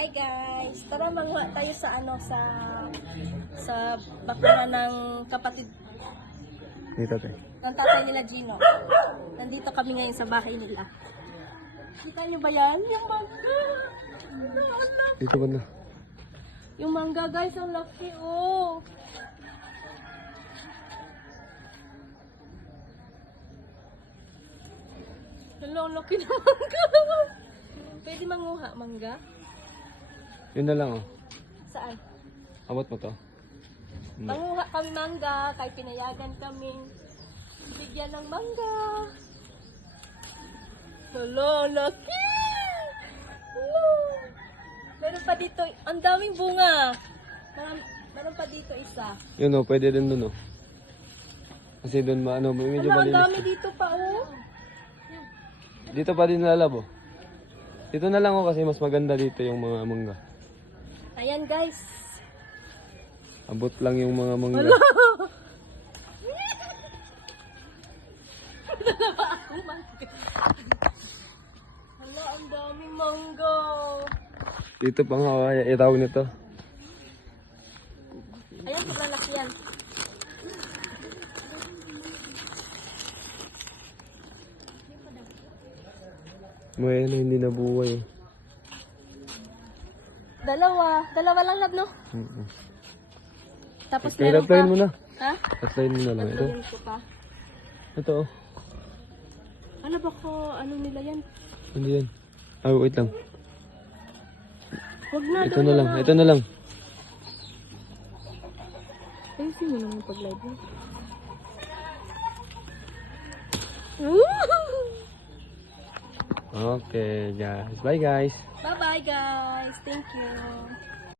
Hi guys, tara manguha tayo sa sa bakura ng kapatid Dito tayo. ng tatay nila Gino. Nandito kami ngayon sa bahay nila. Kita niyo ba yan? Yung mangga. Dito ba na? Yung mangga guys, ang laki oh. Hello, ang laki ng mangga. Pwede manguha mangga? Yun na lang oh. Saan? Abot mo to. Manguha kami mangga, kay pinayagan kami bigyan ng mangga. Hello, laki! Hello! Meron pa dito, ang daming bunga. Meron pa dito isa. Yun oh, pwede din dun oh. Kasi dun medyo Hala, ang malinis. dami dito pa oh. Dito pa din lalabo. Dito na lang oh kasi mas maganda dito yung mga mangga. Ayan guys. Abot lang yung mga mangga. Hala! Dalawa akong mangga. Hala, ang daming mangga. Dito pang itawag nito. Ayan, sobrang laki yan. May hindi nabuhay. Dalawa lang lab no? Tapos Kaya meron pa. tatlayin mo na. Ha? Tatlayin mo na lang. Ito. Tatlayin ko pa. Ito oh. Ano ba ko, ano nila yan? Hindi yan. Ah, wait lang. Huwag na, Ito doon na lang. Ito na lang. Ayusin mo naman pag-live mo. Okay, guys. Bye, guys. Bye-bye guys. Thank you.